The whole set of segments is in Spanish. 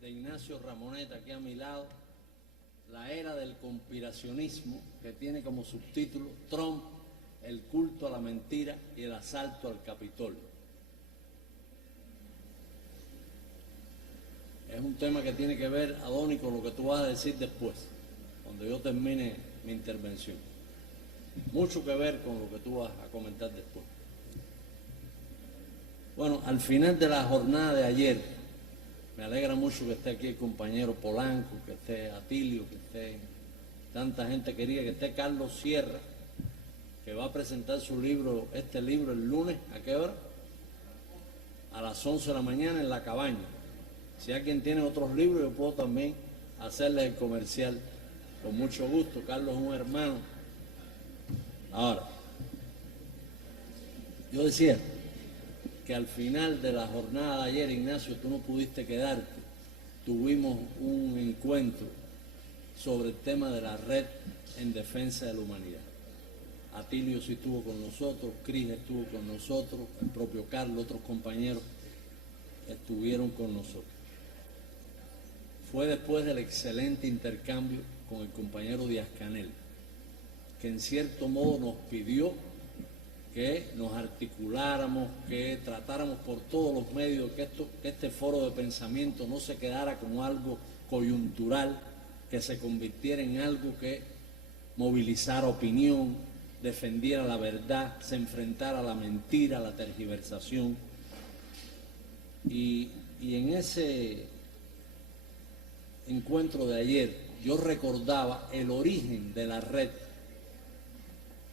de Ignacio Ramoneta aquí a mi lado, La era del conspiracionismo, que tiene como subtítulo Trump, el culto a la mentira y el asalto al Capitolio. Es un tema que tiene que ver, Adonis, con lo que tú vas a decir después, cuando yo termine mi intervención. Mucho que ver con lo que tú vas a comentar después. Bueno, al final de la jornada de ayer, me alegra mucho que esté aquí el compañero Polanco, que esté Atilio, que esté tanta gente querida, que esté Carlos Sierra, que va a presentar su libro, este libro, el lunes. ¿A qué hora? A las 11 de la mañana en La Cabaña. Si alguien tiene otros libros, yo puedo también hacerles el comercial con mucho gusto. Carlos es un hermano. Ahora, yo decía que al final de la jornada de ayer, Ignacio, tú no pudiste quedarte. Tuvimos un encuentro sobre el tema de la red en defensa de la humanidad. Atilio sí estuvo con nosotros, Cris estuvo con nosotros, el propio Carlos, otros compañeros estuvieron con nosotros. Fue después del excelente intercambio con el compañero Díaz-Canel, que en cierto modo nos pidió que nos articuláramos, que tratáramos por todos los medios que este foro de pensamiento no se quedara como algo coyuntural, que se convirtiera en algo que movilizara opinión, defendiera la verdad, se enfrentara a la mentira, a la tergiversación. Y en ese encuentro de ayer yo recordaba el origen de la red,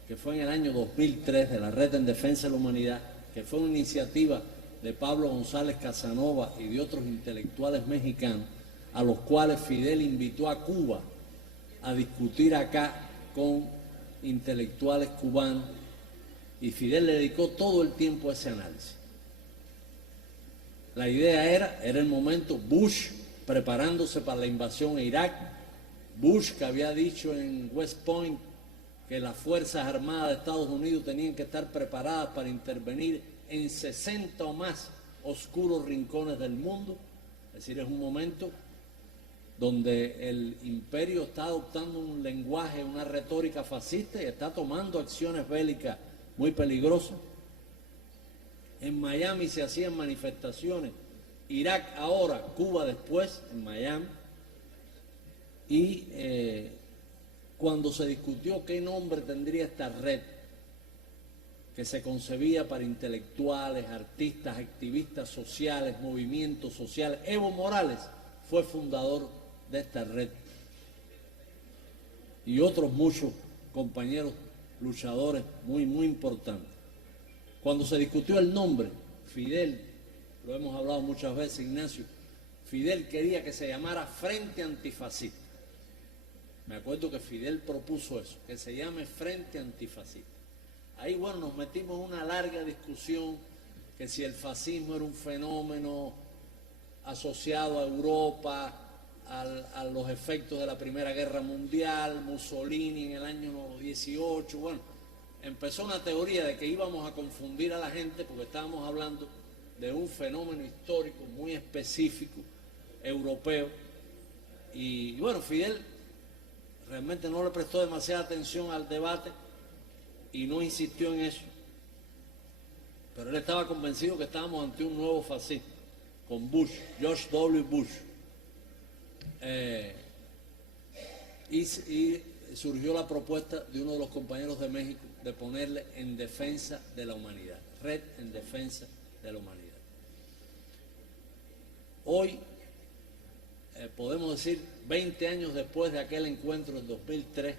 que fue en el año 2003, de la Red en Defensa de la Humanidad, que fue una iniciativa de Pablo González Casanova y de otros intelectuales mexicanos, a los cuales Fidel invitó a Cuba a discutir acá con intelectuales cubanos, y Fidel le dedicó todo el tiempo a ese análisis. La idea era el momento Bush preparándose para la invasión a Irak, Bush que había dicho en West Point que las Fuerzas Armadas de Estados Unidos tenían que estar preparadas para intervenir en 60 o más oscuros rincones del mundo. Es decir, es un momento donde el imperio está adoptando un lenguaje, una retórica fascista y está tomando acciones bélicas muy peligrosas. En Miami se hacían manifestaciones, Irak ahora, Cuba después, en Miami, y cuando se discutió qué nombre tendría esta red, que se concebía para intelectuales, artistas, activistas sociales, movimientos sociales, Evo Morales fue fundador de esta red, y otros muchos compañeros luchadores muy importantes. Cuando se discutió el nombre, Fidel, lo hemos hablado muchas veces, Ignacio, Fidel quería que se llamara Frente Antifascista. Me acuerdo que Fidel propuso eso, que se llame Frente Antifascista. Ahí, bueno, nos metimos en una larga discusión que si el fascismo era un fenómeno asociado a Europa, a los efectos de la Primera Guerra Mundial, Mussolini en el año 18, bueno, empezó una teoría de que íbamos a confundir a la gente porque estábamos hablando de un fenómeno histórico muy específico, europeo, y bueno, Fidel realmente no le prestó demasiada atención al debate y no insistió en eso. Pero él estaba convencido que estábamos ante un nuevo fascismo, con Bush, George W. Bush. Y surgió la propuesta de uno de los compañeros de México de ponerle En Defensa de la Humanidad, Red en Defensa de la Humanidad. Hoy, podemos decir, 20 años después de aquel encuentro en 2003,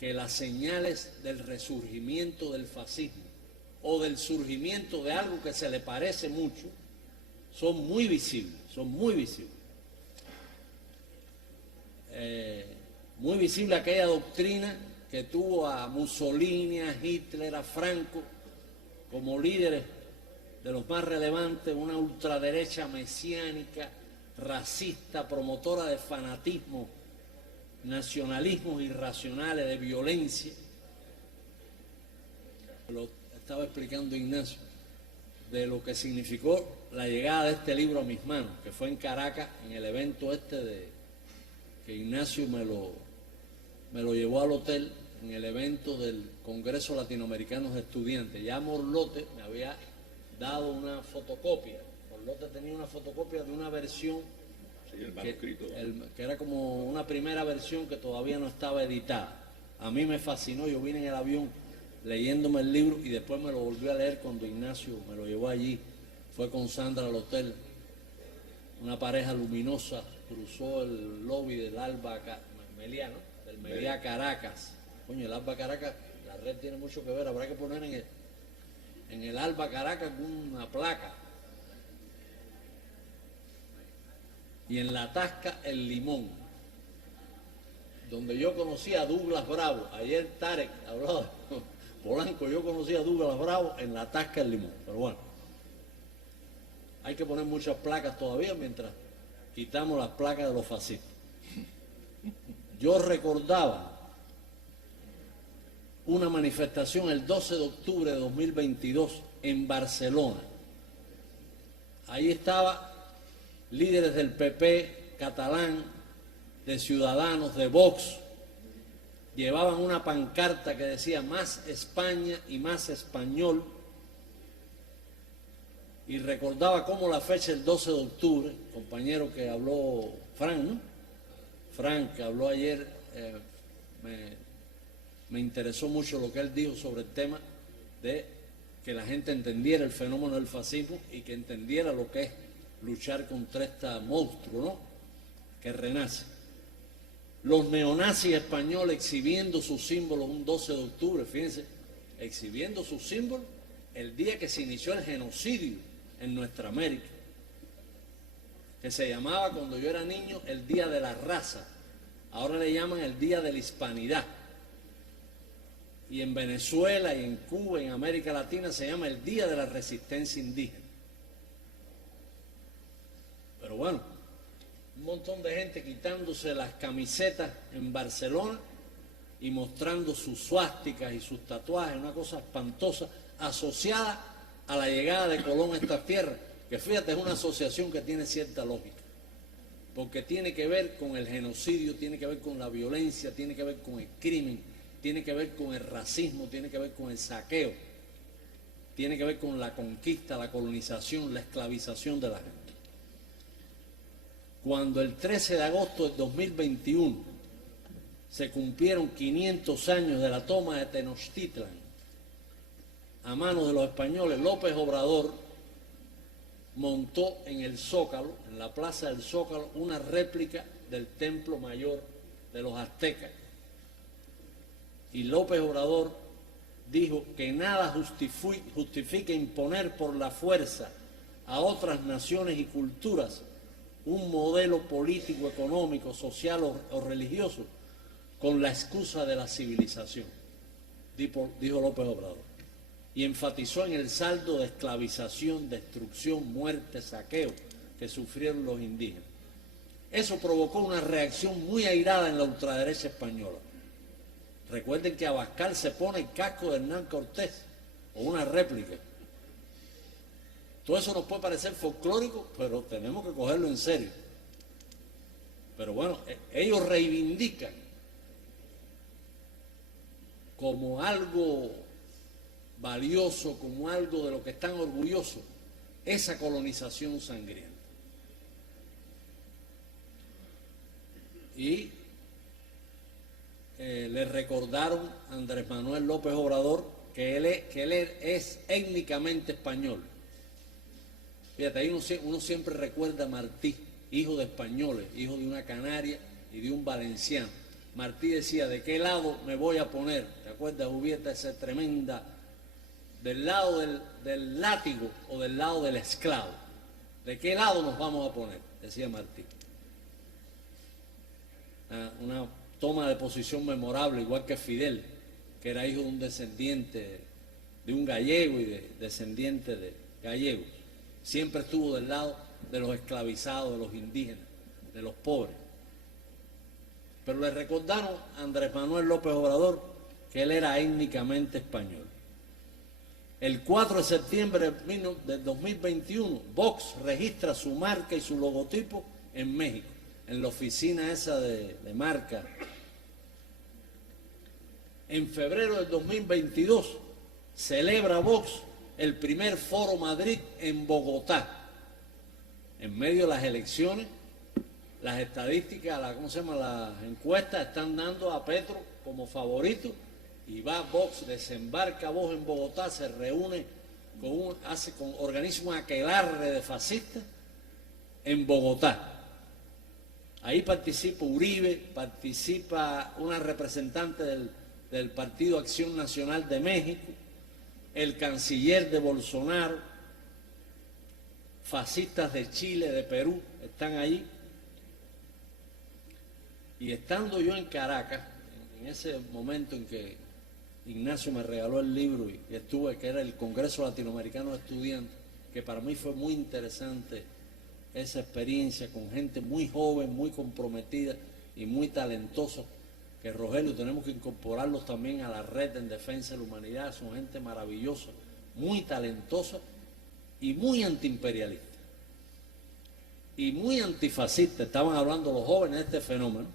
que las señales del resurgimiento del fascismo o del surgimiento de algo que se le parece mucho son muy visibles, muy visible aquella doctrina que tuvo a Mussolini, a Hitler, a Franco como líderes de los más relevantes, una ultraderecha mesiánica, racista, promotora de fanatismo, nacionalismos irracionales, de violencia. Lo estaba explicando Ignacio. de lo que significó la llegada de este libro a mis manos, que fue en Caracas, en el evento que Ignacio me lo llevó al hotel, en el evento del Congreso Latinoamericano de Estudiantes. Ya Morlote me había dado una fotocopia. Morlote tenía una fotocopia de una versión el manuscrito. que era como una primera versión que todavía no estaba editada. A mí me fascinó, yo vine en el avión leyéndome el libro y después me lo volví a leer cuando Ignacio me lo llevó allí. Fue con Sandra al hotel, una pareja luminosa, cruzó el lobby del Alba Meliá, ¿no? Del Meliá Caracas. Coño, el Alba Caracas, la red tiene mucho que ver, habrá que poner en el Alba Caracas una placa. Y en la Tasca El Limón, donde yo conocí a Douglas Bravo. Ayer Tarek hablaba de Polanco, yo conocí a Douglas Bravo en la Tasca El Limón. Pero bueno, hay que poner muchas placas todavía mientras quitamos las placas de los fascistas. Yo recordaba una manifestación el 12 de octubre de 2022 en Barcelona. Ahí estaba líderes del PP catalán, de Ciudadanos, de Vox, llevaban una pancarta que decía más España y más español, y recordaba cómo la fecha del 12 de octubre, compañero que habló Frank, ¿no? Frank, que habló ayer, me interesó mucho lo que él dijo sobre el tema de que la gente entendiera el fenómeno del fascismo y que entendiera lo que es luchar contra este monstruo, ¿no?, que renace. Los neonazis españoles exhibiendo sus símbolos un 12 de octubre, fíjense, exhibiendo sus símbolos el día que se inició el genocidio en nuestra América, que se llamaba cuando yo era niño el Día de la Raza, ahora le llaman el Día de la Hispanidad. Y en Venezuela y en Cuba y en América Latina se llama el Día de la Resistencia Indígena. Pero bueno, un montón de gente quitándose las camisetas en Barcelona y mostrando sus suásticas y sus tatuajes, una cosa espantosa, asociada a la llegada de Colón a estas tierras, que fíjate, es una asociación que tiene cierta lógica, porque tiene que ver con el genocidio, tiene que ver con la violencia, tiene que ver con el crimen, tiene que ver con el racismo, tiene que ver con el saqueo, tiene que ver con la conquista, la colonización, la esclavización de la gente. Cuando el 13 de agosto del 2021 se cumplieron 500 años de la toma de Tenochtitlan a manos de los españoles, López Obrador montó en el Zócalo, en la plaza del Zócalo, una réplica del Templo Mayor de los aztecas. Y López Obrador dijo que nada justifica imponer por la fuerza a otras naciones y culturas un modelo político, económico, social o religioso con la excusa de la civilización, dijo López Obrador. Y enfatizó en el saldo de esclavización, destrucción, muerte, saqueo que sufrieron los indígenas. Eso provocó una reacción muy airada en la ultraderecha española. Recuerden que Abascal se pone el casco de Hernán Cortés, o una réplica. Todo eso nos puede parecer folclórico, pero tenemos que cogerlo en serio. Pero bueno, ellos reivindican como algo valioso, como algo de lo que están orgullosos, esa colonización sangrienta. Y le recordaron a Andrés Manuel López Obrador que él es étnicamente español. Fíjate, ahí uno siempre recuerda a Martí, hijo de españoles, hijo de una canaria y de un valenciano. Martí decía, ¿de qué lado me voy a poner? ¿Te acuerdas, Jubieta, esa tremenda? ¿Del lado del látigo o del lado del esclavo? ¿De qué lado nos vamos a poner? Decía Martí. Una toma de posición memorable, igual que Fidel, que era hijo de un descendiente, de un gallego y descendiente de gallegos. Siempre estuvo del lado de los esclavizados, de los indígenas, de los pobres. Pero le recordaron a Andrés Manuel López Obrador que él era étnicamente español. El 4 de septiembre del 2021, Box registra su marca y su logotipo en México, en la oficina esa de marca. En febrero del 2022 celebra Vox el primer Foro Madrid en Bogotá. En medio de las elecciones, las estadísticas, las encuestas están dando a Petro como favorito, y va Vox, desembarca Vox en Bogotá, se reúne organiza un aquelarre de fascistas en Bogotá. Ahí participa Uribe, participa una representante del Partido Acción Nacional de México, el canciller de Bolsonaro, fascistas de Chile, de Perú, están allí. Y estando yo en Caracas, en ese momento en que Ignacio me regaló el libro y estuve, que era el Congreso Latinoamericano de Estudiantes, que para mí fue muy interesante esa experiencia con gente muy joven, muy comprometida y muy talentosa, que Rogelio tenemos que incorporarlos también a la red en defensa de la humanidad. Son gente maravillosa, muy talentosa y muy antiimperialista y muy antifascista. Estaban hablando los jóvenes de este fenómeno,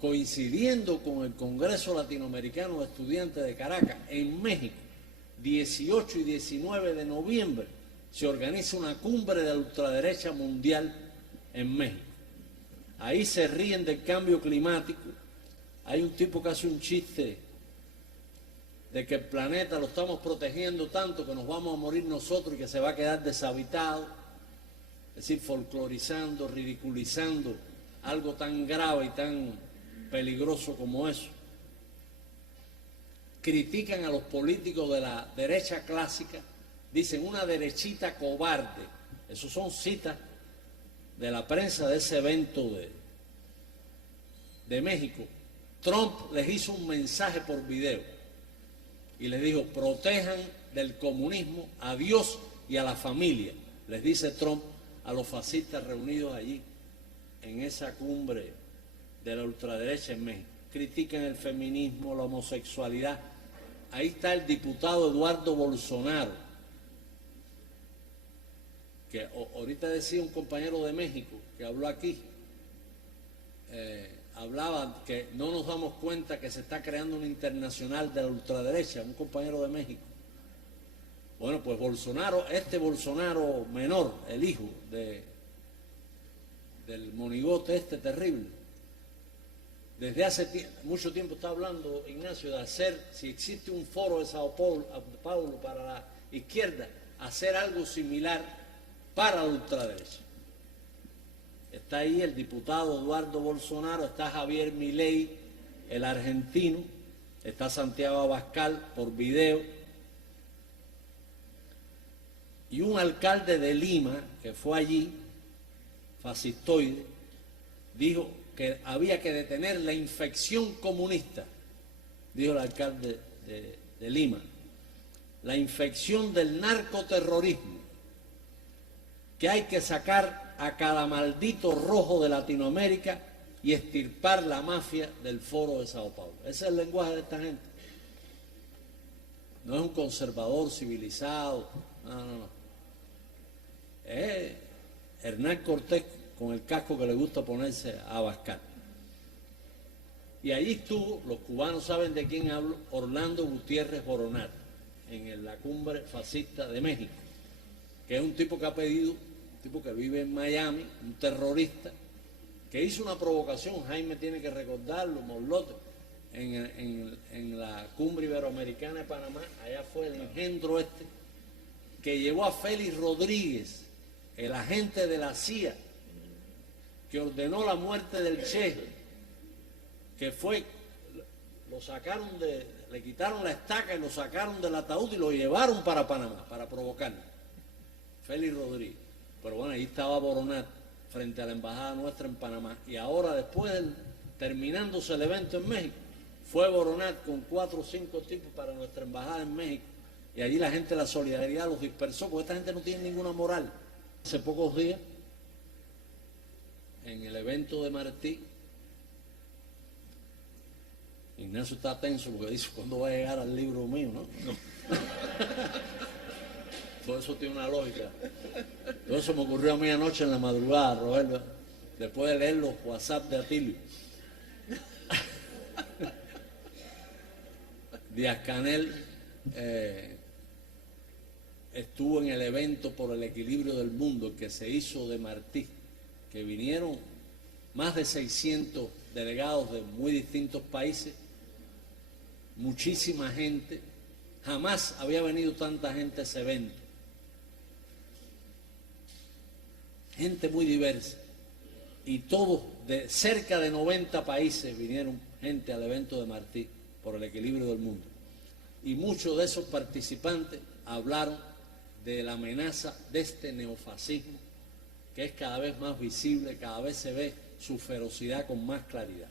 coincidiendo con el Congreso Latinoamericano de Estudiantes de Caracas en México. 18 y 19 de noviembre se organiza una cumbre de la ultraderecha mundial en México. Ahí se ríen del cambio climático. Hay un tipo que hace un chiste de que el planeta lo estamos protegiendo tanto que nos vamos a morir nosotros y que se va a quedar deshabitado. Es decir, folclorizando, ridiculizando algo tan grave y tan peligroso como eso. Critican a los políticos de la derecha clásica, dicen una derechita cobarde. Esos son citas de la prensa de ese evento de México. Trump les hizo un mensaje por video y les dijo: protejan del comunismo a Dios y a la familia, les dice Trump a los fascistas reunidos allí en esa cumbre de la ultraderecha en México. Critican el feminismo, la homosexualidad. Ahí está el diputado Eduardo Bolsonaro, que ahorita decía un compañero de México que habló aquí, hablaba que no nos damos cuenta que se está creando una internacional de la ultraderecha, un compañero de México. Bueno, pues Bolsonaro, este Bolsonaro menor, el hijo del monigote este terrible, desde hace mucho tiempo está hablando, Ignacio, de hacer, si existe un foro de Sao Paulo para la izquierda, hacer algo similar para la ultraderecha. Está ahí el diputado Eduardo Bolsonaro, está Javier Milei, el argentino, está Santiago Abascal por video, y un alcalde de Lima que fue allí, fascistoide, dijo que había que detener la infección comunista, dijo el alcalde de Lima, la infección del narcoterrorismo, que hay que sacar a cada maldito rojo de Latinoamérica y extirpar la mafia del Foro de Sao Paulo. Ese es el lenguaje de esta gente. No es un conservador civilizado, no. Es Hernán Cortés con el casco que le gusta ponerse a Abascal. Y allí estuvo, los cubanos saben de quién hablo, Orlando Gutiérrez Boronat, en la cumbre fascista de México, que es un tipo que ha pedido, un tipo que vive en Miami, un terrorista, que hizo una provocación, Jaime tiene que recordarlo, Morlote, en la cumbre iberoamericana de Panamá. Allá fue el engendro este, que llevó a Félix Rodríguez, el agente de la CIA, que ordenó la muerte del Che, que fue, le quitaron la estaca y lo sacaron del ataúd y lo llevaron para Panamá, para provocarlo. Félix Rodríguez. Pero bueno, ahí estaba Boronat frente a la embajada nuestra en Panamá. Y ahora, después, terminándose el evento en México, fue Boronat con 4 o 5 tipos para nuestra embajada en México. Y allí la gente de la solidaridad los dispersó, porque esta gente no tiene ninguna moral. Hace pocos días, en el evento de Martí, Ignacio está tenso porque dice: ¿cuándo va a llegar al libro mío? ¿No? Todo eso tiene una lógica. Todo eso me ocurrió a mí anoche en la madrugada, Roberto, después de leer los WhatsApp de Atilio. Díaz-Canel estuvo en el evento por el equilibrio del mundo que se hizo de Martí, que vinieron más de 600 delegados de muy distintos países, muchísima gente. Jamás había venido tanta gente a ese evento. Gente muy diversa. Y todos, de cerca de 90 países vinieron gente al evento de Martí por el equilibrio del mundo. Y muchos de esos participantes hablaron de la amenaza de este neofascismo, que es cada vez más visible, cada vez se ve su ferocidad con más claridad.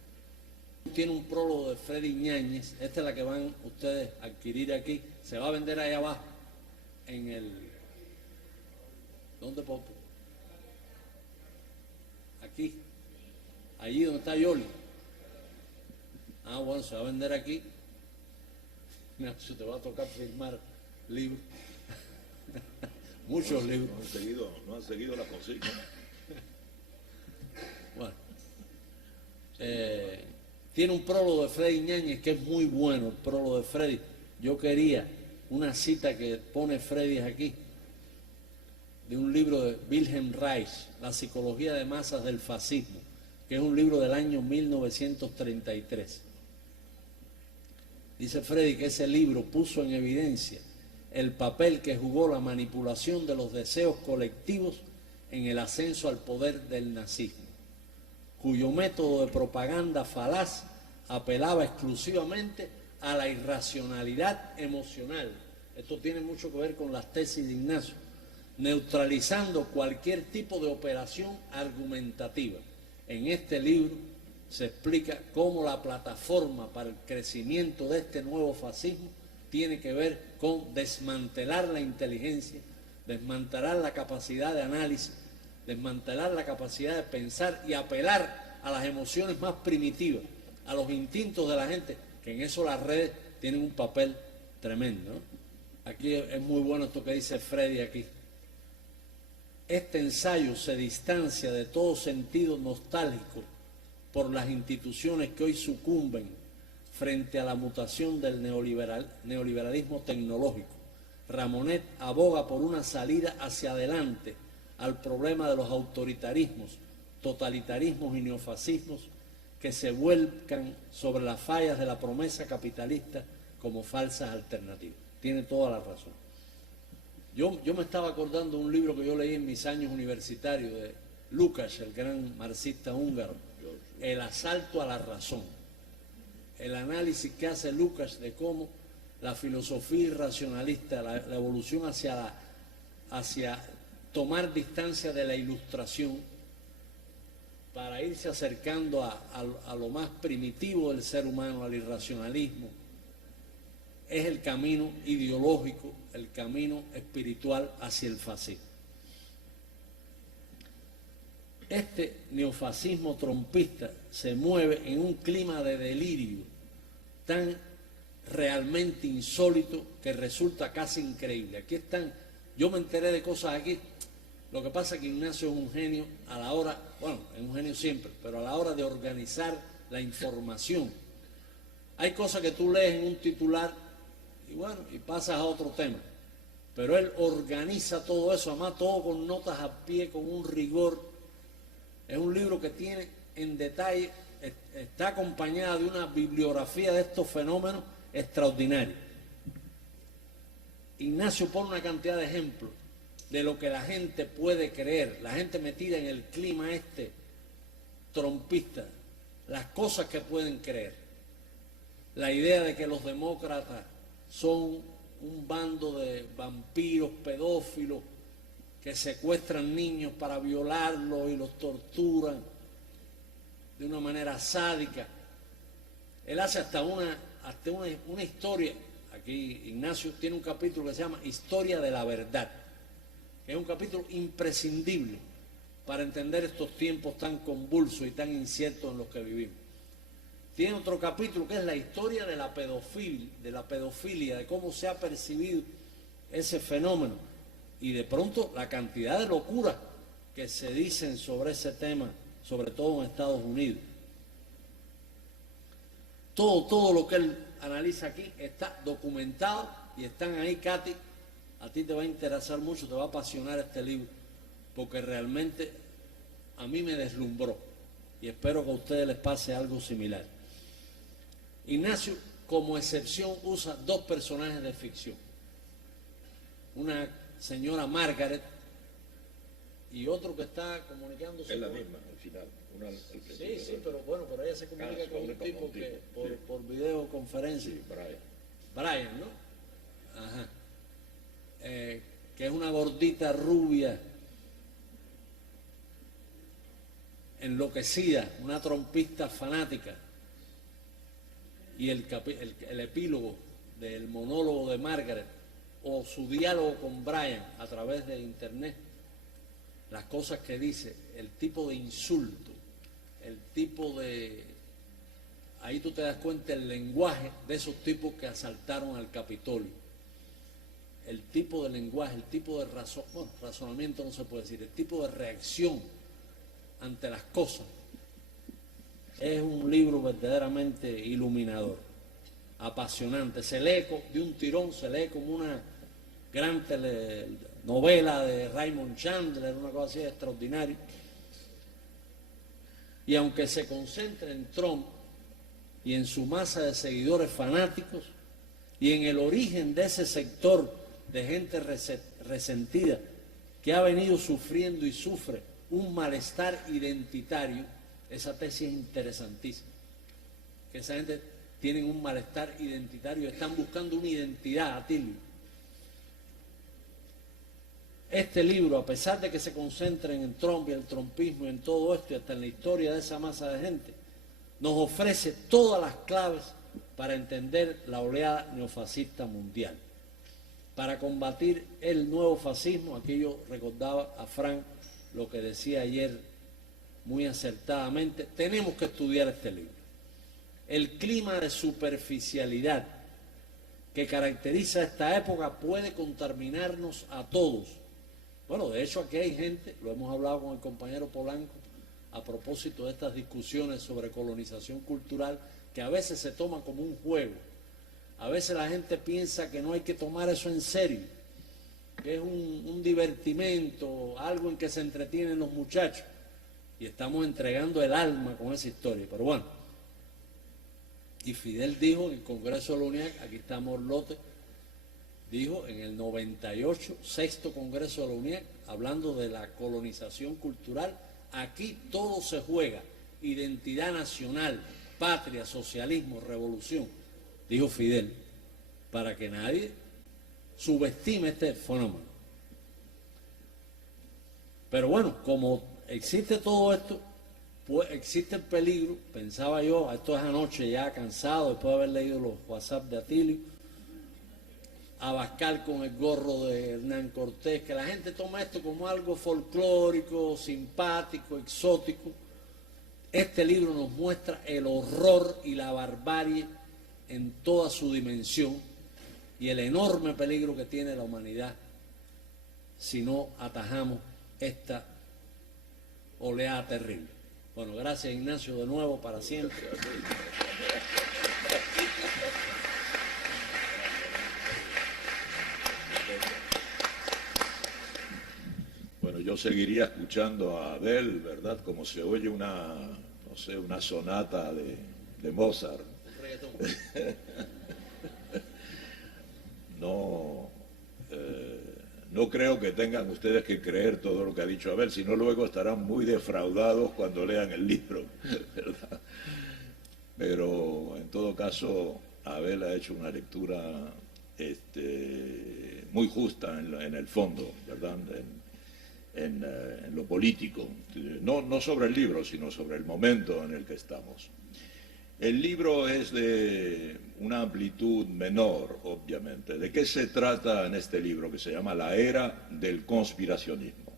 Tiene un prólogo de Freddy Ñáñez, esta es la que van ustedes a adquirir aquí, se va a vender ahí abajo, en el... ¿Dónde, Popo? Aquí, allí donde está Yoli. Ah, bueno, se va a vender aquí. Mira, se te va a tocar firmar libros. Muchos libros. No han seguido la consigna. Bueno. Tiene un prólogo de Freddy Ñáñez que es muy bueno, el prólogo de Freddy. Yo quería una cita que pone Freddy aquí, de un libro de Wilhelm Reich, La psicología de masas del fascismo, que es un libro del año 1933. Dice Freddy que ese libro puso en evidencia el papel que jugó la manipulación de los deseos colectivos en el ascenso al poder del nazismo, cuyo método de propaganda falaz apelaba exclusivamente a la irracionalidad emocional. Esto tiene mucho que ver con las tesis de Ignacio, neutralizando cualquier tipo de operación argumentativa. En este libro se explica cómo la plataforma para el crecimiento de este nuevo fascismo tiene que ver con desmantelar la inteligencia, desmantelar la capacidad de análisis, desmantelar la capacidad de pensar y apelar a las emociones más primitivas, a los instintos de la gente, que en eso las redes tienen un papel tremendo, ¿no? Aquí es muy bueno esto que dice Freddy aquí. Este ensayo se distancia de todo sentido nostálgico por las instituciones que hoy sucumben frente a la mutación del neoliberalismo tecnológico. Ramonet aboga por una salida hacia adelante al problema de los autoritarismos, totalitarismos y neofascismos que se vuelcan sobre las fallas de la promesa capitalista como falsas alternativas. Tiene toda la razón. Yo me estaba acordando de un libro que yo leí en mis años universitarios de Lukács, el gran marxista húngaro, El asalto a la razón. El análisis que hace Lukács de cómo la filosofía irracionalista, la evolución hacia tomar distancia de la ilustración para irse acercando a lo más primitivo del ser humano, al irracionalismo, es el camino ideológico, el camino espiritual hacia el fascismo. Este neofascismo trompista se mueve en un clima de delirio tan realmente insólito que resulta casi increíble. Aquí están, yo me enteré de cosas aquí. Lo que pasa es que Ignacio es un genio a la hora, bueno, es un genio siempre, pero a la hora de organizar la información. Hay cosas que tú lees en un titular y bueno, y pasas a otro tema. Pero él organiza todo eso, además todo con notas a pie, con un rigor. Es un libro que tiene en detalle, está acompañada de una bibliografía de estos fenómenos extraordinarios. Ignacio pone una cantidad de ejemplos de lo que la gente puede creer, la gente metida en el clima este trompista, las cosas que pueden creer. La idea de que los demócratas son un bando de vampiros, pedófilos, que secuestran niños para violarlos y los torturan de una manera sádica. Él hace hasta una historia. Aquí Ignacio tiene un capítulo que se llama Historia de la Verdad, que es un capítulo imprescindible para entender estos tiempos tan convulsos y tan inciertos en los que vivimos. Tiene otro capítulo que es la historia de la pedofilia, de cómo se ha percibido ese fenómeno y de pronto la cantidad de locuras que se dicen sobre ese tema, sobre todo en Estados Unidos. Todo lo que él analiza aquí está documentado y están ahí, Katy. A ti te va a interesar mucho, te va a apasionar este libro, porque realmente a mí me deslumbró y espero que a ustedes les pase algo similar. Ignacio, como excepción, usa dos personajes de ficción. Una señora Margaret y otro que está comunicándose. Es la misma, al final. Sí, pero bueno, pero ella se comunica con un tipo que por videoconferencia. Sí, Brian, ¿no? Ajá. Que es una gordita rubia, enloquecida, una trompista fanática. Y el epílogo del monólogo de Margaret o su diálogo con Brian a través de internet, las cosas que dice, el tipo de insulto, el tipo de... Ahí tú te das cuenta el lenguaje de esos tipos que asaltaron al Capitolio. El tipo de lenguaje, el tipo de razonamiento no se puede decir, el tipo de reacción ante las cosas. Es un libro verdaderamente iluminador, apasionante. Se lee de un tirón, se lee como una gran novela de Raymond Chandler, una cosa así extraordinaria. Y aunque se concentre en Trump y en su masa de seguidores fanáticos y en el origen de ese sector de gente resentida que ha venido sufriendo y sufre un malestar identitario, esa tesis es interesantísima. Que esa gente tiene un malestar identitario, están buscando una identidad, Atilio. Este libro, a pesar de que se concentren en Trump y el trumpismo y en todo esto y hasta en la historia de esa masa de gente, nos ofrece todas las claves para entender la oleada neofascista mundial. Para combatir el nuevo fascismo, aquí yo recordaba a Frank lo que decía ayer muy acertadamente, tenemos que estudiar este libro. El clima de superficialidad que caracteriza esta época puede contaminarnos a todos. Bueno, de hecho aquí hay gente, lo hemos hablado con el compañero Polanco, a propósito de estas discusiones sobre colonización cultural, que a veces se toman como un juego. A veces la gente piensa que no hay que tomar eso en serio, que es un divertimento, algo en que se entretienen los muchachos. Y estamos entregando el alma con esa historia. Pero bueno, y Fidel dijo en el Congreso de la UNIAC, aquí estamos Lote, dijo en el 98, sexto Congreso de la UNIAC, hablando de la colonización cultural, aquí todo se juega, identidad nacional, patria, socialismo, revolución, dijo Fidel, para que nadie subestime este fenómeno. Pero bueno, como existe todo esto, pues existe el peligro, pensaba yo, esto es anoche ya cansado, después de haber leído los WhatsApp de Atilio, Abascal con el gorro de Hernán Cortés, que la gente toma esto como algo folclórico, simpático, exótico. Este libro nos muestra el horror y la barbarie en toda su dimensión y el enorme peligro que tiene la humanidad si no atajamos esta oleada terrible. Bueno, gracias Ignacio de nuevo, para siempre. Bueno, yo seguiría escuchando a Abel, ¿verdad? Como se oye una, no sé, una sonata de Mozart. No creo que tengan ustedes que creer todo lo que ha dicho Abel, sino luego estarán muy defraudados cuando lean el libro, ¿verdad? Pero en todo caso, Abel ha hecho una lectura muy justa en el fondo, ¿verdad? En lo político, no sobre el libro, sino sobre el momento en el que estamos. El libro es de una amplitud menor, obviamente. ¿De qué se trata en este libro que se llama La Era del Conspiracionismo?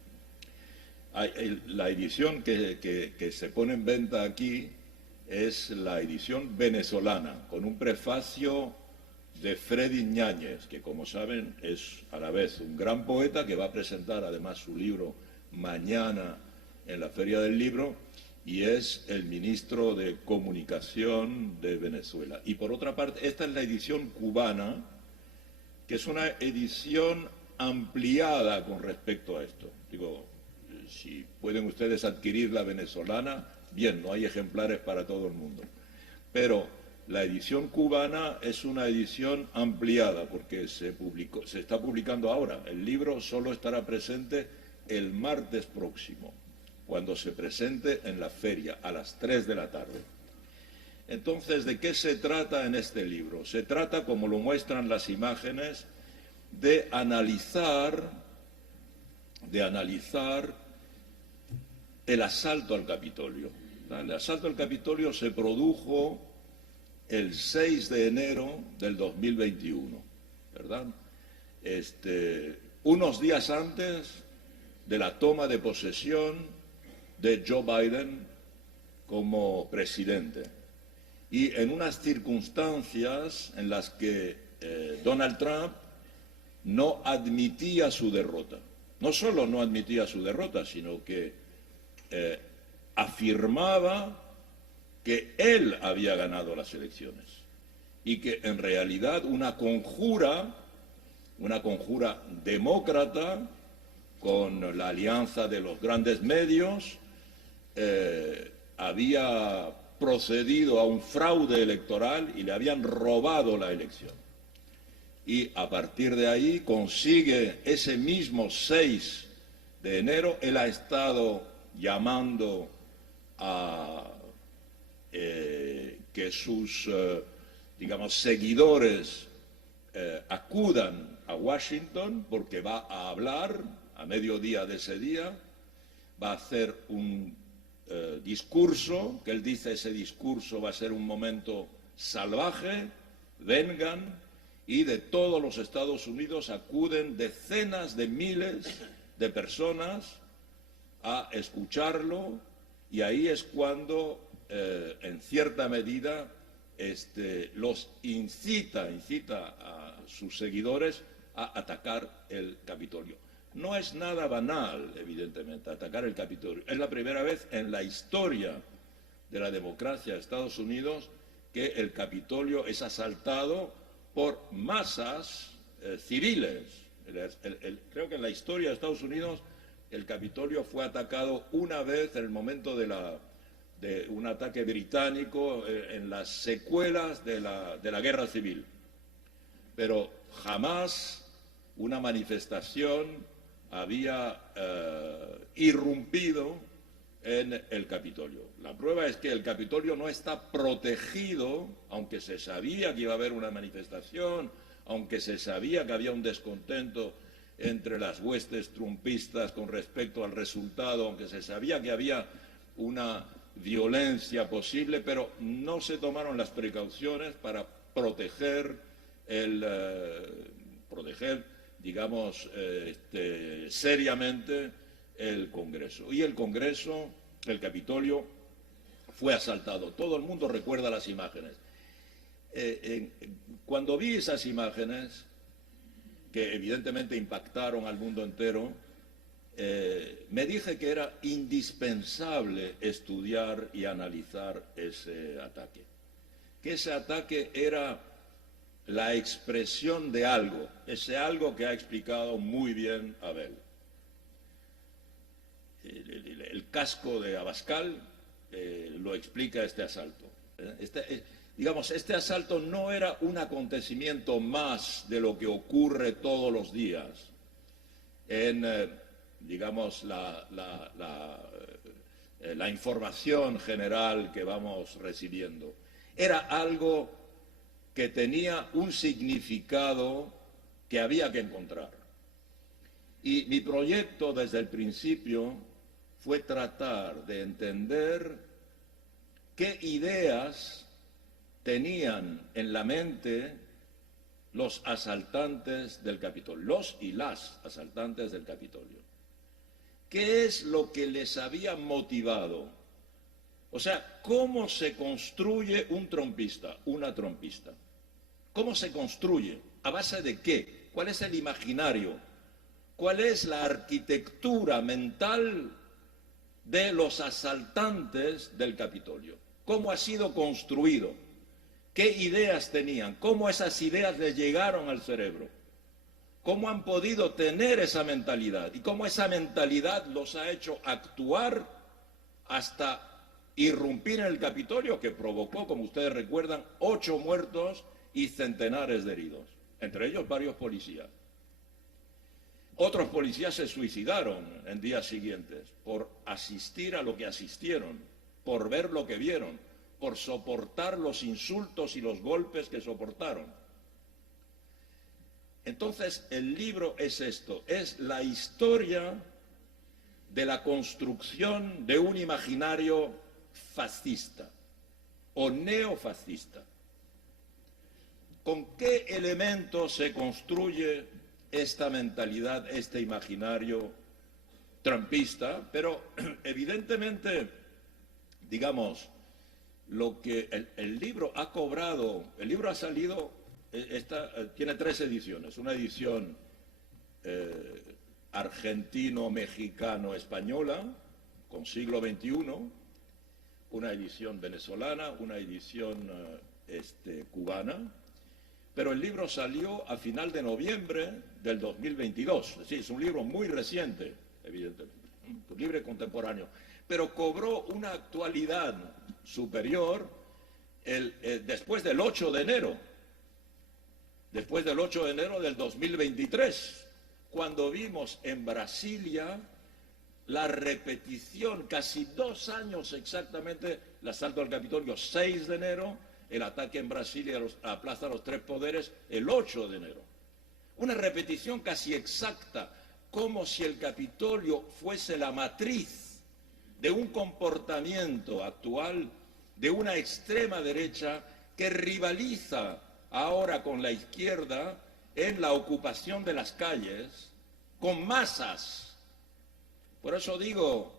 La edición que se pone en venta aquí es la edición venezolana, con un prefacio de Freddy Ñáñez, que como saben es a la vez un gran poeta que va a presentar además su libro mañana en la Feria del Libro, y es el ministro de Comunicación de Venezuela. Y por otra parte, esta es la edición cubana, que es una edición ampliada con respecto a esto. Digo, si pueden ustedes adquirir la venezolana, bien, no hay ejemplares para todo el mundo. Pero la edición cubana es una edición ampliada porque se está publicando ahora. El libro solo estará presente el martes próximo, cuando se presente en la feria a las 3 de la tarde. Entonces, ¿de qué se trata en este libro? Se trata, como lo muestran las imágenes, de analizar el asalto al Capitolio. El asalto al Capitolio se produjo el 6 de enero del 2021, ¿verdad? Unos días antes de la toma de posesión de Joe Biden como presidente, y en unas circunstancias en las que Donald Trump no admitía su derrota. No solo no admitía su derrota, sino que afirmaba que él había ganado las elecciones y que en realidad una conjura demócrata con la alianza de los grandes medios había procedido a un fraude electoral y le habían robado la elección. Y a partir de ahí consigue ese mismo 6 de enero, él ha estado llamando a que sus, seguidores acudan a Washington porque va a hablar a mediodía de ese día, va a hacer un discurso, que él dice ese discurso va a ser un momento salvaje, vengan, y de todos los Estados Unidos acuden decenas de miles de personas a escucharlo, y ahí es cuando, en cierta medida, los incita a sus seguidores a atacar el Capitolio. No es nada banal, evidentemente, atacar el Capitolio. Es la primera vez en la historia de la democracia de Estados Unidos que el Capitolio es asaltado por masas civiles. Creo que en la historia de Estados Unidos el Capitolio fue atacado una vez en el momento de un ataque británico en las secuelas de la Guerra Civil. Pero jamás una manifestación había irrumpido en el Capitolio. La prueba es que el Capitolio no está protegido, aunque se sabía que iba a haber una manifestación, aunque se sabía que había un descontento entre las huestes trumpistas con respecto al resultado, aunque se sabía que había una violencia posible, pero no se tomaron las precauciones para proteger seriamente el Congreso. Y el Congreso, el Capitolio, fue asaltado. Todo el mundo recuerda las imágenes. Cuando vi esas imágenes, que evidentemente impactaron al mundo entero, me dije que era indispensable estudiar y analizar ese ataque. Que ese ataque era la expresión de algo, ese algo que ha explicado muy bien Abel. El casco de Abascal lo explica este asalto. Este asalto no era un acontecimiento más de lo que ocurre todos los días en, la información general que vamos recibiendo. Era algo que tenía un significado que había que encontrar. Y mi proyecto desde el principio fue tratar de entender qué ideas tenían en la mente los asaltantes del Capitolio, los y las asaltantes del Capitolio. ¿Qué es lo que les había motivado? O sea, ¿cómo se construye un trompista, una trompista? ¿Cómo se construye? ¿A base de qué? ¿Cuál es el imaginario? ¿Cuál es la arquitectura mental de los asaltantes del Capitolio? ¿Cómo ha sido construido? ¿Qué ideas tenían? ¿Cómo esas ideas les llegaron al cerebro? ¿Cómo han podido tener esa mentalidad? ¿Y cómo esa mentalidad los ha hecho actuar hasta irrumpir en el Capitolio, que provocó, como ustedes recuerdan, 8 muertos y centenares de heridos, entre ellos varios policías? Otros policías se suicidaron en días siguientes por asistir a lo que asistieron, por ver lo que vieron, por soportar los insultos y los golpes que soportaron. Entonces, el libro es esto, es la historia de la construcción de un imaginario fascista o neofascista. ¿Con qué elementos se construye esta mentalidad, este imaginario trumpista? Pero evidentemente, digamos, lo que el libro ha cobrado, el libro ha salido, tiene 3 ediciones, una edición argentino-mexicano-española, con siglo XXI, una edición venezolana, una edición cubana, pero el libro salió a final de noviembre del 2022, es decir, es un libro muy reciente, evidentemente, un libro contemporáneo, pero cobró una actualidad superior después del 8 de enero, del 2023, cuando vimos en Brasilia la repetición, casi 2 años exactamente, el asalto al Capitolio 6 de enero, el ataque en Brasilia a la Plaza de los Tres Poderes el 8 de enero. Una repetición casi exacta, como si el Capitolio fuese la matriz de un comportamiento actual de una extrema derecha que rivaliza ahora con la izquierda en la ocupación de las calles con masas. Por eso digo,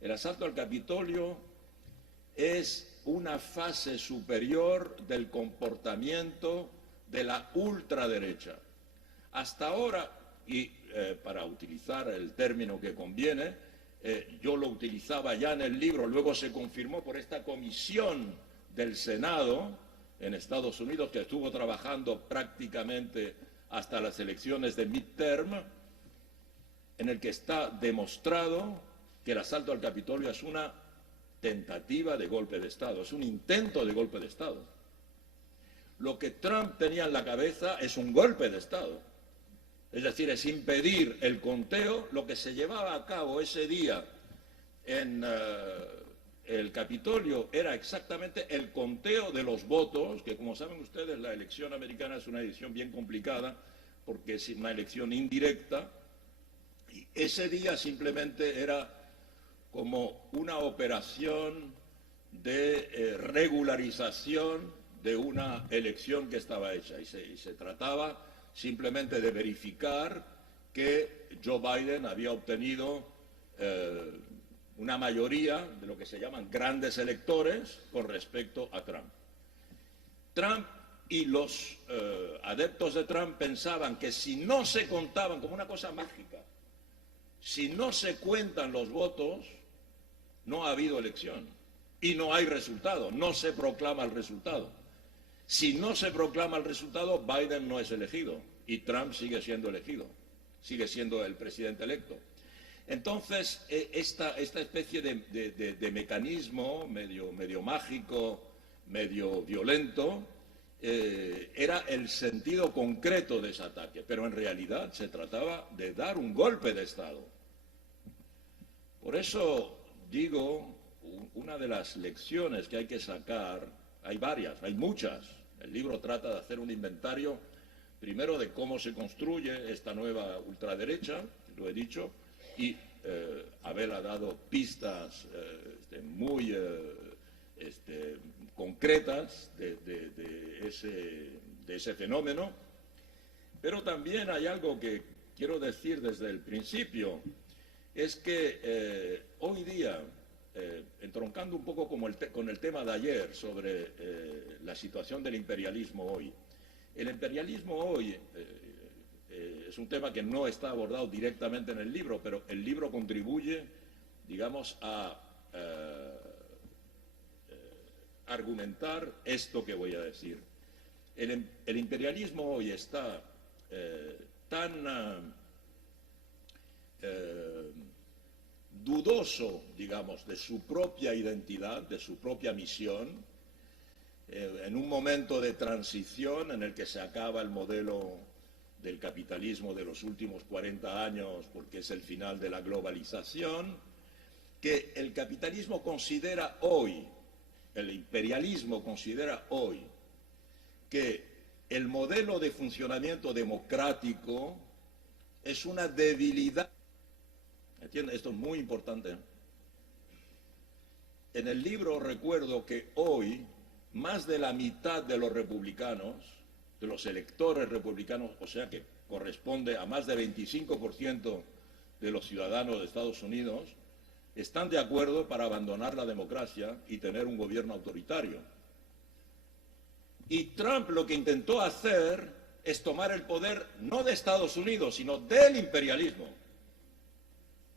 el asalto al Capitolio es una fase superior del comportamiento de la ultraderecha. Hasta ahora, y para utilizar el término que conviene, yo lo utilizaba ya en el libro, luego se confirmó por esta comisión del Senado en Estados Unidos que estuvo trabajando prácticamente hasta las elecciones de midterm, en el que está demostrado que el asalto al Capitolio es una tentativa de golpe de Estado, es un intento de golpe de Estado. Lo que Trump tenía en la cabeza es un golpe de Estado. Es decir, es impedir el conteo. Lo que se llevaba a cabo ese día en el Capitolio era exactamente el conteo de los votos, que como saben ustedes la elección americana es una elección bien complicada porque es una elección indirecta, y ese día simplemente era como una operación de regularización de una elección que estaba hecha y se trataba simplemente de verificar que Joe Biden había obtenido una mayoría de lo que se llaman grandes electores con respecto a Trump. Trump y los adeptos de Trump pensaban que si no se contaban, como una cosa mágica, si no se cuentan los votos, no ha habido elección y no hay resultado, no se proclama el resultado. Si no se proclama el resultado, Biden no es elegido y Trump sigue siendo elegido, sigue siendo el presidente electo. Entonces, esta especie de mecanismo medio mágico, medio violento, era el sentido concreto de ese ataque, pero en realidad se trataba de dar un golpe de Estado. Por eso digo, una de las lecciones que hay que sacar, hay varias, hay muchas. El libro trata de hacer un inventario, primero de cómo se construye esta nueva ultraderecha, lo he dicho, y Abel ha dado pistas muy concretas de ese fenómeno, pero también hay algo que quiero decir desde el principio, es que hoy día, entroncando un poco con el tema de ayer sobre la situación del imperialismo hoy, El imperialismo hoy es un tema que no está abordado directamente en el libro, pero el libro contribuye, digamos, a argumentar esto que voy a decir. El imperialismo hoy está tan dudoso, digamos, de su propia identidad, de su propia misión, en un momento de transición en el que se acaba el modelo del capitalismo de los últimos 40 años, porque es el final de la globalización, que el capitalismo considera hoy, el imperialismo considera hoy, que el modelo de funcionamiento democrático es una debilidad. ¿Entienden? Esto es muy importante. En el libro recuerdo que hoy más de la mitad de los republicanos, de los electores republicanos, o sea que corresponde a más del 25% de los ciudadanos de Estados Unidos, están de acuerdo para abandonar la democracia y tener un gobierno autoritario. Y Trump lo que intentó hacer es tomar el poder no de Estados Unidos, sino del imperialismo,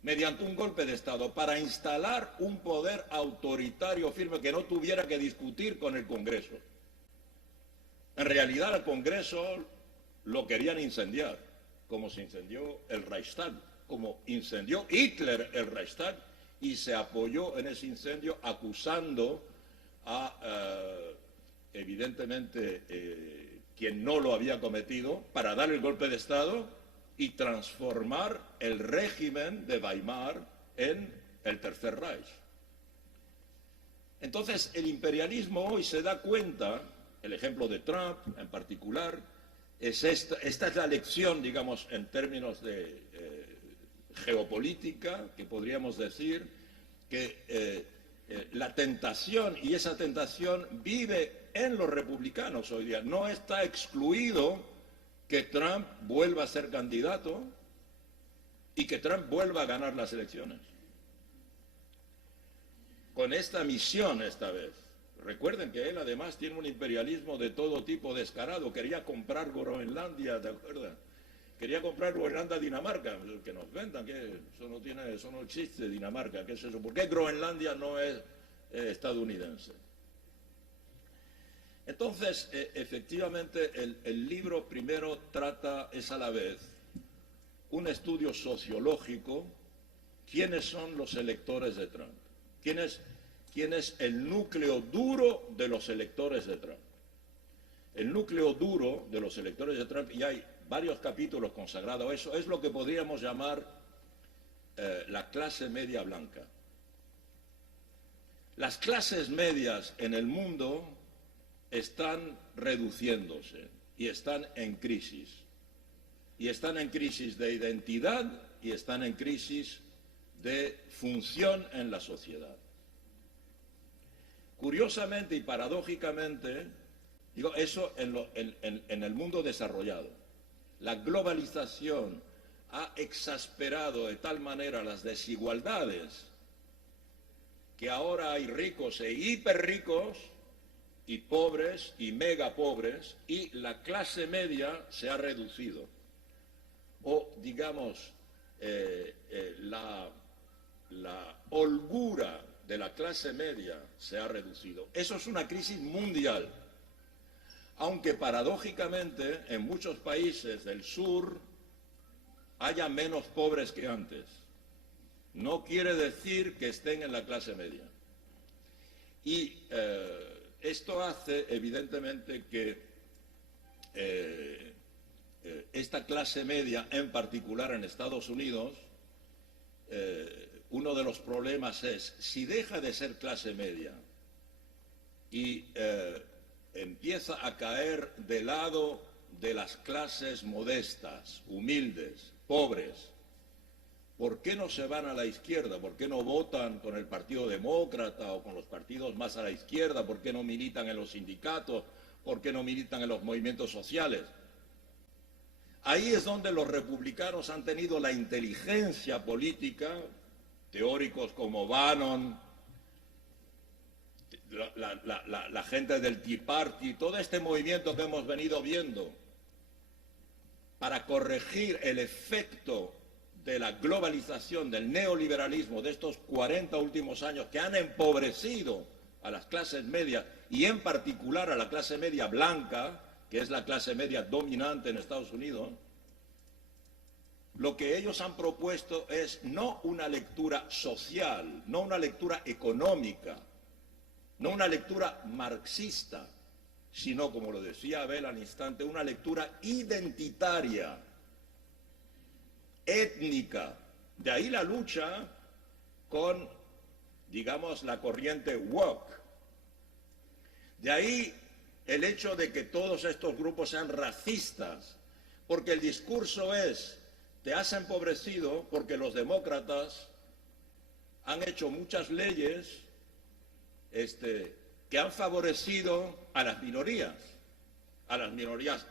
mediante un golpe de Estado, para instalar un poder autoritario firme que no tuviera que discutir con el Congreso. En realidad el Congreso lo querían incendiar, como se incendió el Reichstag, como incendió Hitler el Reichstag, y se apoyó en ese incendio acusando a, evidentemente, quien no lo había cometido, para dar el golpe de Estado y transformar el régimen de Weimar en el Tercer Reich. Entonces, el imperialismo hoy se da cuenta, el ejemplo de Trump en particular, esta es la lección, digamos, en términos de geopolítica, que podríamos decir que la tentación, y esa tentación vive en los republicanos hoy día. No está excluido que Trump vuelva a ser candidato y que Trump vuelva a ganar las elecciones. Con esta misión esta vez. Recuerden que él además tiene un imperialismo de todo tipo descarado. Quería comprar Groenlandia, ¿de acuerdo? Quería comprar Groenlandia a Dinamarca, que nos vendan, que eso no existe, Dinamarca, ¿qué es eso? ¿Por qué Groenlandia no es estadounidense? Entonces, efectivamente, el libro primero es a la vez un estudio sociológico, quiénes son los electores de Trump, quién es el núcleo duro de los electores de Trump. El núcleo duro de los electores de Trump, y hay varios capítulos consagrados a eso, es lo que podríamos llamar la clase media blanca. Las clases medias en el mundo están reduciéndose y están en crisis. Y están en crisis de identidad y están en crisis de función en la sociedad. Curiosamente y paradójicamente, digo eso en el mundo desarrollado, la globalización ha exasperado de tal manera las desigualdades que ahora hay ricos e hiperricos y pobres y mega pobres, y la clase media se ha reducido. O, digamos, la holgura de la clase media se ha reducido. Eso es una crisis mundial, aunque paradójicamente en muchos países del sur haya menos pobres que antes. No quiere decir que estén en la clase media. Y esto hace, evidentemente, que esta clase media, en particular en Estados Unidos, uno de los problemas es, si deja de ser clase media y empieza a caer del lado de las clases modestas, humildes, pobres, ¿por qué no se van a la izquierda? ¿Por qué no votan con el Partido Demócrata o con los partidos más a la izquierda? ¿Por qué no militan en los sindicatos? ¿Por qué no militan en los movimientos sociales? Ahí es donde los republicanos han tenido la inteligencia política, teóricos como Bannon, la gente del Tea Party, todo este movimiento que hemos venido viendo para corregir el efecto de la globalización, del neoliberalismo de estos 40 últimos años que han empobrecido a las clases medias y en particular a la clase media blanca, que es la clase media dominante en Estados Unidos, lo que ellos han propuesto es no una lectura social, no una lectura económica, no una lectura marxista, sino, como lo decía Abel al instante, una lectura identitaria, étnica. De ahí la lucha con, digamos, la corriente woke. De ahí el hecho de que todos estos grupos sean racistas, porque el discurso es, te has empobrecido porque los demócratas han hecho muchas leyes que han favorecido a las minorías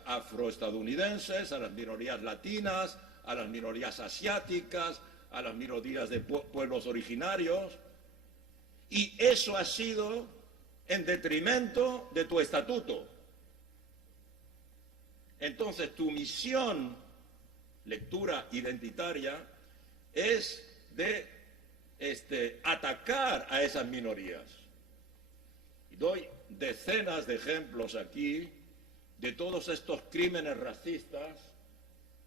afroestadounidenses, a las minorías latinas, a las minorías asiáticas, a las minorías de pueblos originarios, y eso ha sido en detrimento de tu estatuto. Entonces, tu misión, lectura identitaria, es de atacar a esas minorías. Y doy decenas de ejemplos aquí de todos estos crímenes racistas,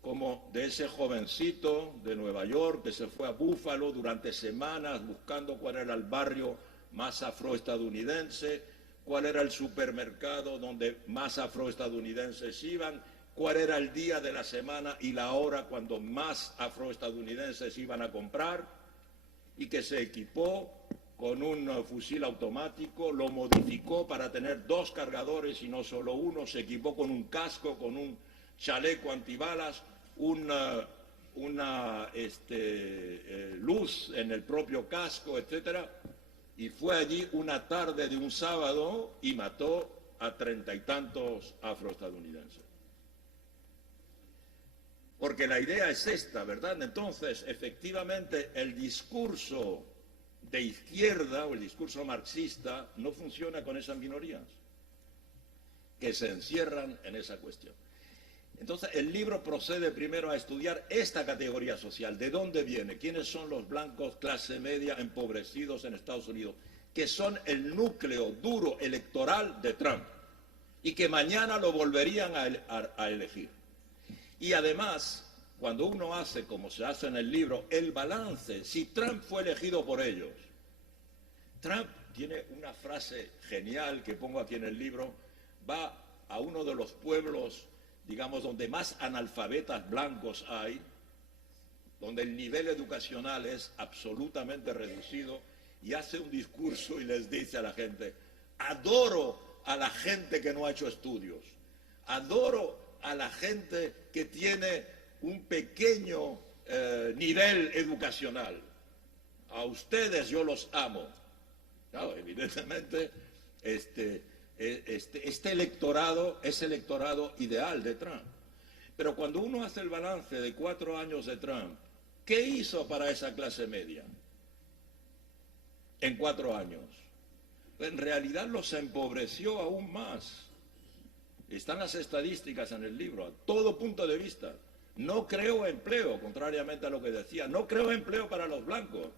como de ese jovencito de Nueva York que se fue a Búfalo durante semanas buscando cuál era el barrio más afroestadounidense, cuál era el supermercado donde más afroestadounidenses iban, cuál era el día de la semana y la hora cuando más afroestadounidenses iban a comprar, y que se equipó con un fusil automático, lo modificó para tener 2 cargadores y no solo uno, se equipó con un casco, con un chaleco antibalas, una luz en el propio casco, etcétera, y fue allí una tarde de un sábado y mató a 30 y tantos afroestadounidenses. Porque la idea es esta, ¿verdad? Entonces, efectivamente, el discurso de izquierda o el discurso marxista no funciona con esas minorías que se encierran en esa cuestión. Entonces, el libro procede primero a estudiar esta categoría social. ¿De dónde viene? ¿Quiénes son los blancos clase media empobrecidos en Estados Unidos? Que son el núcleo duro electoral de Trump y que mañana lo volverían a elegir. Y además, cuando uno hace, como se hace en el libro, el balance, si Trump fue elegido por ellos, Trump tiene una frase genial que pongo aquí en el libro, va a uno de los pueblos, digamos, donde más analfabetas blancos hay, donde el nivel educacional es absolutamente reducido, y hace un discurso y les dice a la gente, adoro a la gente que no ha hecho estudios, adoro a la gente que tiene un pequeño nivel educacional, a ustedes yo los amo. Claro, evidentemente este electorado es el electorado ideal de Trump. Pero cuando uno hace el balance de 4 años de Trump, ¿qué hizo para esa clase media en 4 años? En realidad los empobreció aún más. Están las estadísticas en el libro, a todo punto de vista. No creó empleo, contrariamente a lo que decía. No creó empleo para los blancos.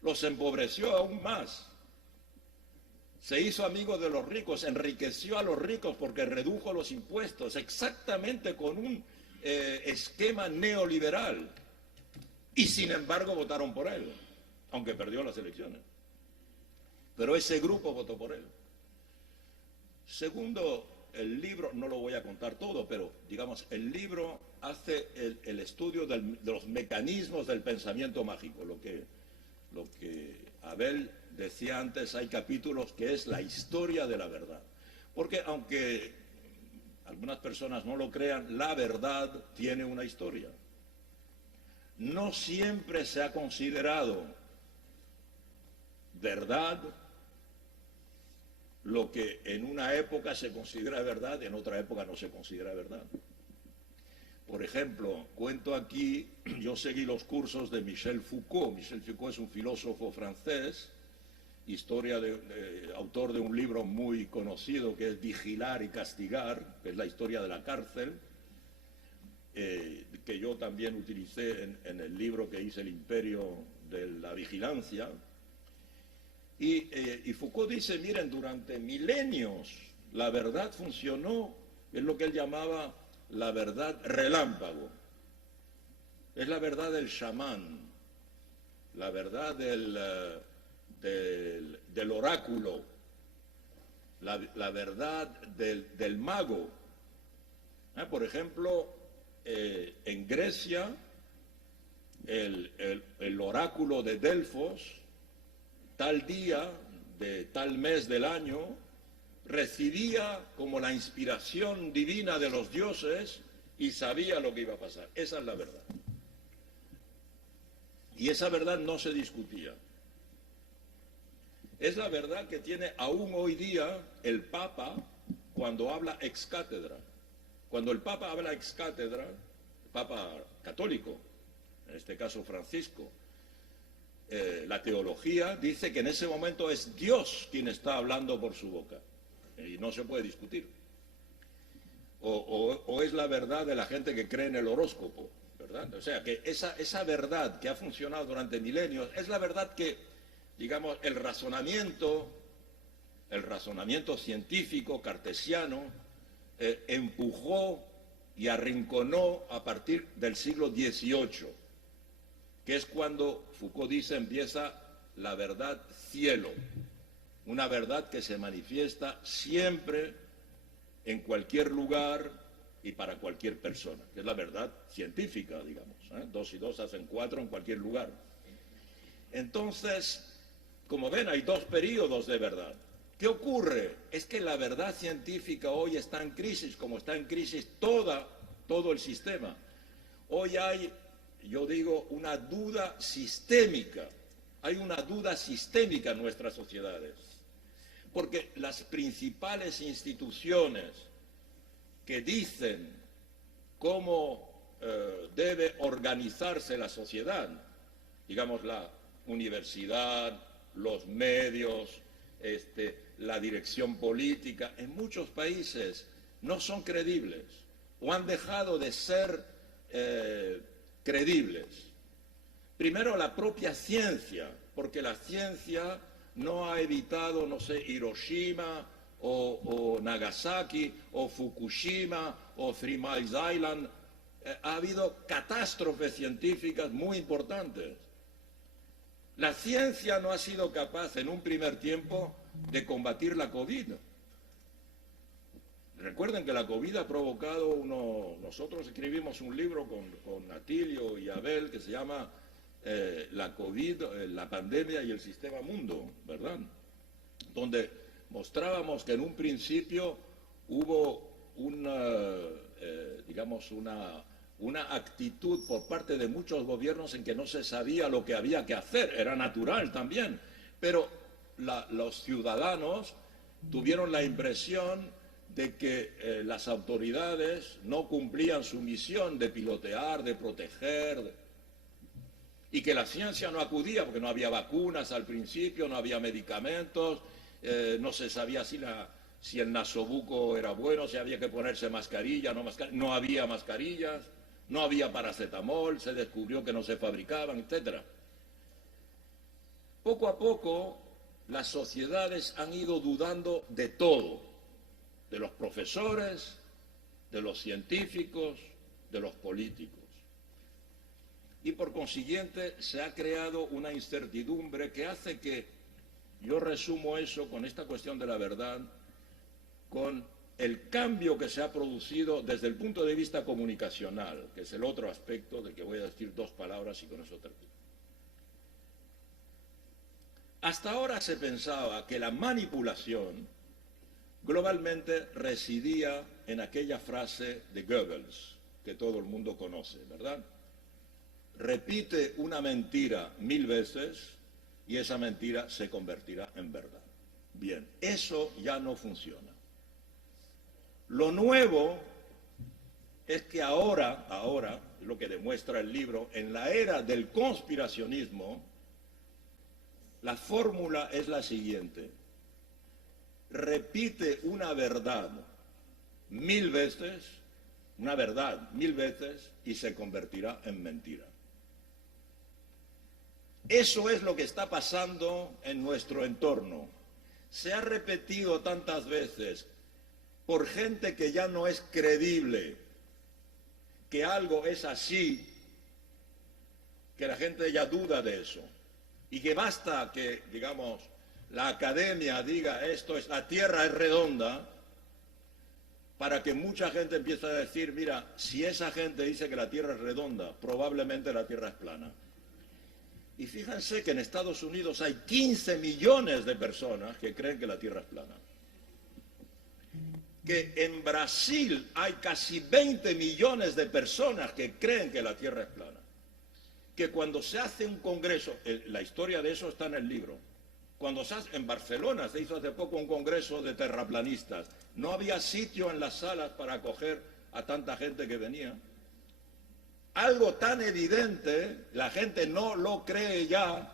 Los empobreció aún más. Se hizo amigo de los ricos, enriqueció a los ricos porque redujo los impuestos, exactamente con un esquema neoliberal. Y sin embargo votaron por él, aunque perdió las elecciones. Pero ese grupo votó por él. Segundo, el libro, no lo voy a contar todo, pero digamos, el libro hace el estudio de los mecanismos del pensamiento mágico, lo que Abel decía antes, hay capítulos que es la historia de la verdad. Porque aunque algunas personas no lo crean, la verdad tiene una historia. No siempre se ha considerado verdad lo que en una época se considera verdad, en otra época no se considera verdad. Por ejemplo, cuento aquí, yo seguí los cursos de Michel Foucault. Michel Foucault es un filósofo francés autor de un libro muy conocido que es Vigilar y Castigar, que es la historia de la cárcel, que yo también utilicé en el libro que hice, El Imperio de la Vigilancia. Y Foucault dice, miren, durante milenios la verdad funcionó, es lo que él llamaba la verdad relámpago. Es la verdad del chamán, la verdad del oráculo, la verdad del mago. Por ejemplo, en Grecia, el oráculo de Delfos, tal día de tal mes del año, recibía como la inspiración divina de los dioses y sabía lo que iba a pasar. Esa es la verdad. Y esa verdad no se discutía. Es la verdad que tiene aún hoy día el Papa cuando habla ex cátedra. Cuando el Papa habla ex cátedra, el Papa católico, en este caso Francisco, la teología dice que en ese momento es Dios quien está hablando por su boca y no se puede discutir. O es la verdad de la gente que cree en el horóscopo, ¿verdad? O sea, que esa verdad que ha funcionado durante milenios es la verdad que, digamos, el razonamiento científico cartesiano empujó y arrinconó a partir del siglo XVIII, que es cuando Foucault dice empieza la verdad cielo, una verdad que se manifiesta siempre en cualquier lugar y para cualquier persona, que es la verdad científica, digamos, 2 y 2 hacen 4 en cualquier lugar. Entonces, como ven, hay dos períodos de verdad. ¿Qué ocurre? Es que la verdad científica hoy está en crisis, como está en crisis todo el sistema. Hoy hay, yo digo, una duda sistémica. Hay una duda sistémica en nuestras sociedades. Porque las principales instituciones que dicen cómo debe organizarse la sociedad, digamos la universidad, los medios, la dirección política, en muchos países no son creíbles o han dejado de ser creíbles. Primero, la propia ciencia, porque la ciencia no ha evitado, no sé, Hiroshima o Nagasaki o Fukushima o Three Mile Island. Ha habido catástrofes científicas muy importantes. La ciencia no ha sido capaz en un primer tiempo de combatir la COVID. Recuerden que la COVID ha provocado nosotros escribimos un libro con Atilio y Abel que se llama la COVID, la pandemia y el sistema mundo, ¿verdad? Donde mostrábamos que en un principio hubo una actitud por parte de muchos gobiernos en que no se sabía lo que había que hacer, era natural también, pero los ciudadanos tuvieron la impresión de que las autoridades no cumplían su misión de pilotear, de proteger, y que la ciencia no acudía porque no había vacunas al principio, no había medicamentos, no se sabía si el nasobuco era bueno, si había que ponerse mascarilla, no había mascarillas, no había paracetamol, se descubrió que no se fabricaban, etc. Poco a poco las sociedades han ido dudando de todo, de los profesores, de los científicos, de los políticos. Y por consiguiente se ha creado una incertidumbre que hace que, yo resumo eso con esta cuestión de la verdad, con el cambio que se ha producido desde el punto de vista comunicacional, que es el otro aspecto del que voy a decir 2 palabras y con eso termino. Hasta ahora se pensaba que la manipulación globalmente residía en aquella frase de Goebbels, que todo el mundo conoce, ¿verdad? Repite una mentira 1000 veces y esa mentira se convertirá en verdad. Bien, eso ya no funciona. Lo nuevo es que ahora, lo que demuestra el libro, en la era del conspiracionismo, La fórmula es la siguiente: repite una verdad 1000 veces, una verdad 1000 veces, y se convertirá en mentira. Eso es lo que está pasando en nuestro entorno. Se ha repetido tantas veces por gente que ya no es creíble que algo es así, que la gente ya duda de eso, y que basta que, digamos, la academia diga esto es, la Tierra es redonda, para que mucha gente empiece a decir, mira, si esa gente dice que la Tierra es redonda, probablemente la Tierra es plana. Y fíjense que en Estados Unidos hay 15 millones de personas que creen que la Tierra es plana. Que en Brasil hay casi 20 millones de personas que creen que la Tierra es plana. Que cuando se hace un congreso, la historia de eso está en el libro, cuando se hace, en Barcelona se hizo hace poco un congreso de terraplanistas, no había sitio en las salas para acoger a tanta gente que venía. Algo tan evidente, la gente no lo cree ya.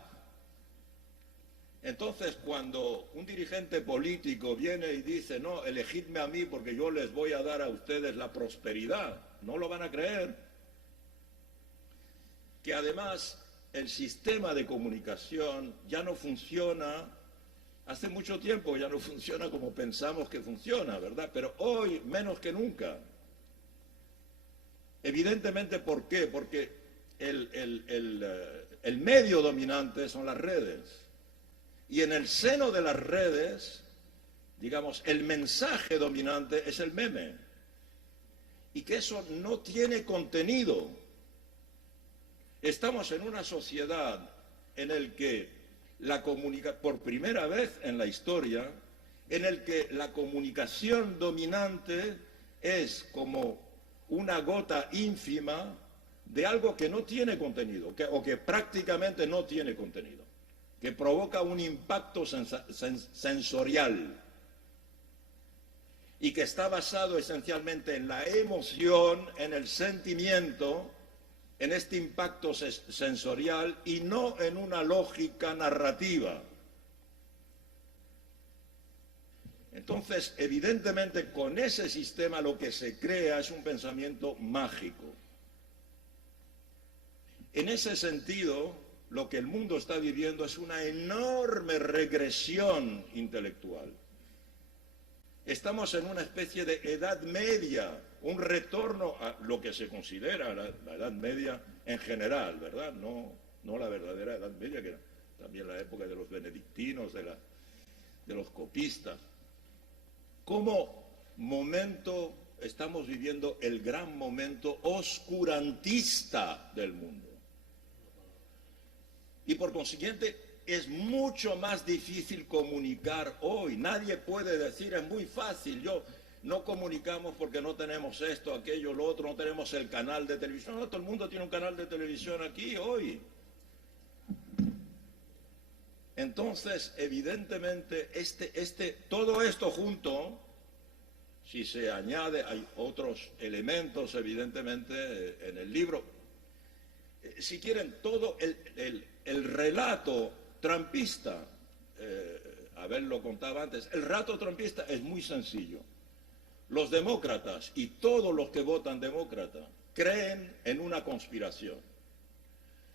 Entonces, cuando un dirigente político viene y dice, no, elegidme a mí porque yo les voy a dar a ustedes la prosperidad, no lo van a creer. Que además el sistema de comunicación ya no funciona, hace mucho tiempo ya no funciona como pensamos que funciona, ¿verdad? Pero hoy menos que nunca. Evidentemente, ¿por qué? Porque el medio dominante son las redes. Y en el seno de las redes, digamos, el mensaje dominante es el meme. Y que eso no tiene contenido. Estamos en una sociedad en la que por primera vez en la historia, en el que la comunicación dominante es como una gota ínfima de algo que no tiene contenido, o que prácticamente no tiene contenido, que provoca un impacto sensorial y que está basado esencialmente en la emoción, en el sentimiento, en este impacto sensorial y no en una lógica narrativa. Entonces, evidentemente, con ese sistema lo que se crea es un pensamiento mágico. En ese sentido, lo que el mundo está viviendo es una enorme regresión intelectual. Estamos en una especie de edad media, un retorno a lo que se considera la edad media en general, ¿verdad? No la verdadera edad media, que era también la época de los benedictinos, de los copistas. Como momento estamos viviendo el gran momento oscurantista del mundo. Y por consiguiente es mucho más difícil comunicar hoy. Nadie puede decir, es muy fácil, no comunicamos porque no tenemos esto, aquello, lo otro, no tenemos el canal de televisión. No, todo el mundo tiene un canal de televisión aquí hoy. Entonces, evidentemente, todo esto junto, si se añade, hay otros elementos, evidentemente, en el libro. Si quieren, todo el relato trumpista, Abel lo contaba antes, el relato trumpista es muy sencillo. Los demócratas y todos los que votan demócrata creen en una conspiración.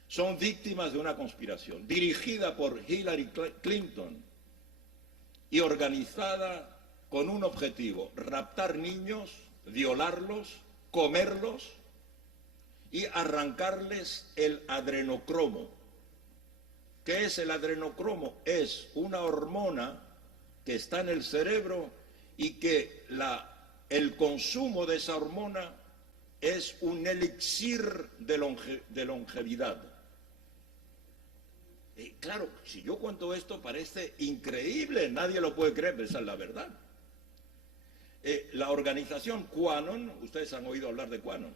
Son víctimas de una conspiración dirigida por Hillary Clinton y organizada con un objetivo: raptar niños, violarlos, comerlos y arrancarles el adrenocromo. ¿Qué es el adrenocromo? Es una hormona que está en el cerebro y que el consumo de esa hormona es un elixir de longevidad. Y claro, si yo cuento esto parece increíble, nadie lo puede creer, pero esa es la verdad. La organización QAnon, ustedes han oído hablar de QAnon,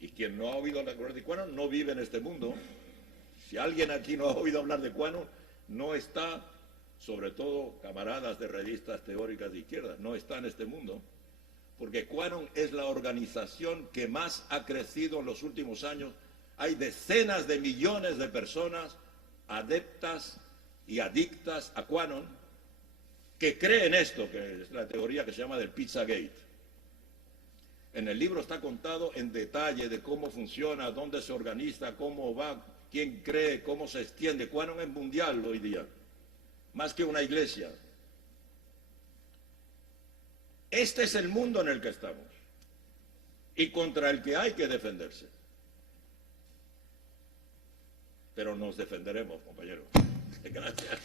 y quien no ha oído hablar de QAnon no vive en este mundo. Si alguien aquí no ha oído hablar de QAnon, no está, sobre todo camaradas de revistas teóricas de izquierda, no está en este mundo, porque QAnon es la organización que más ha crecido en los últimos años. Hay decenas de millones de personas adeptas y adictas a QAnon, que creen esto, que es la teoría que se llama del Pizzagate. En el libro está contado en detalle de cómo funciona, dónde se organiza, cómo va, quién cree, cómo se extiende. QAnon es mundial hoy día, más que una iglesia. Este es el mundo en el que estamos y contra el que hay que defenderse. Pero nos defenderemos, compañeros. Gracias.